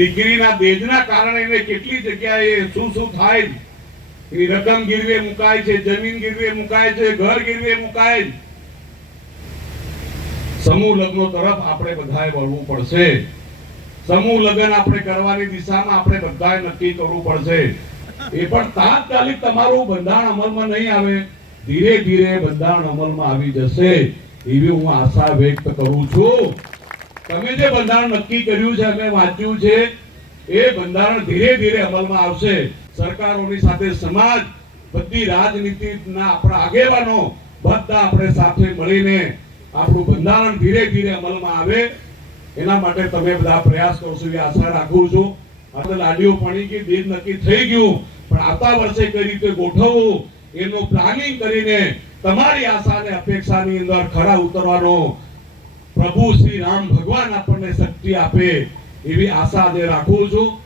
દીકરીના દેજના કારણે એને કેટલી જગ્યાએ શું શું થાય એ રકમ ગીરવે મુકાય છે, જમીન ગીરવે મુકાય છે, ઘર ગીરવે મુકાય સમૂહ લગ્નો તરફ આપણે બધાએ વળવું પડશે. સમૂહ લગ્ન આપણે કરવાની દિશામાં આપણે બધાએ નક્કી કરવું પડશે. એ પણ તાત્કાલિક તમારું બંધારણ અમલમાં નહીં આવે. ધીરે ધીરે બંધારણ અમલમાં આવી જશે. એવી હું આશા વ્યક્ત કરું છું. તમે જે બંધારણ નક્કી કર્યું છે, અમે વાંચ્યું છે, એ બંધારણ ધીરે ધીરે અમલમાં આવશે. સરકારોની સાથે સમાજ, બધી રાજનીતિના આપણા આગેવાનો, બધા આપણે સાથે મળીને આપણું બંધારણ ધીરે ધીરે અમલમાં આવે. એના માટે તમે બધા પ્રયાસ કરશો એવી આશા રાખું છું. આપણે લાડીઓ પાણી કે દિન નક્કી થઈ ગયું, પણ આવતા વર્ષે કઈ રીતે ગોઠવવું, એનું પ્લાનિંગ કરીને તમારી આશા અને અપેક્ષાની અંદર ખરા ઉતરવાનો પ્રભુ શ્રી રામ ભગવાન આપણને શક્તિ આપે એવી આશા જે રાખું છું.